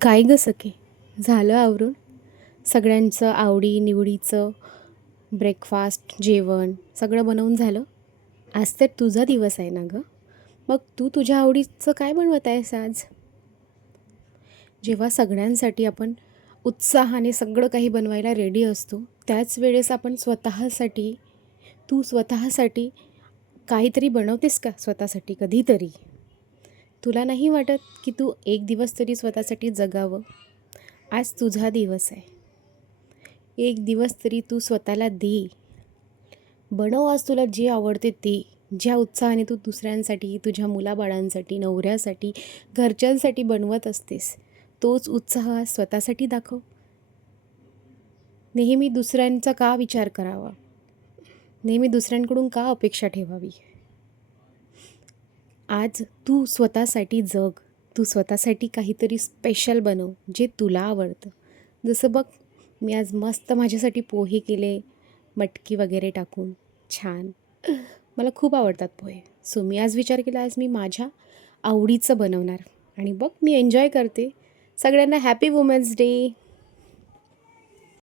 काय गं सखे, झालं आवरून? सगळ्यांचं आवडी निवडीचं ब्रेकफास्ट, जेवण सगळं बनवून झालं? आज तर तुझा दिवस आहे ना गं? मग तू तुझ्या आवडीचं काय बनवत आहेस आज? जेव्हा सगळ्यांसाठी आपण उत्साहाने सगळं काही बनवायला रेडी असतो, त्याच वेळेस आपण स्वतःसाठी, तू स्वतःसाठी काहीतरी बनवतेस का स्वतःसाठी कधीतरी? तुला नाही वाटत की तू एक दिवस तरी स्वतःसाठी जगावं? आज तुझा दिवस आहे. एक दिवस तरी तू स्वतःला दे. बनव आज तुला जे आवडते ते. ज्या उत्साहाने तू दुसऱ्यांसाठी, तुझ्या मुलाबाळांसाठी, नवऱ्यासाठी, घरच्यांसाठी बनवत असतेस, तोच उत्साह आज स्वतःसाठी दाखव. नेहमी दुसऱ्यांचा का विचार करावा? नेहमी दुसऱ्यांकडून का अपेक्षा ठेवावी? आज तू स्वतःसाठी जग. तू स्वतःसाठी काहीतरी स्पेशल बनव, जे तुला आवडतं. जसं बघ, मी आज मस्त माझ्यासाठी पोहे केले, मटकी वगैरे टाकून. छान. मला खूप आवडतात पोहे. सो मी आज विचार केला, आज मी माझ्या आवडीचं बनवणार आणि बघ मी एन्जॉय करते. सगळ्यांना हॅपी वुमेन्स डे.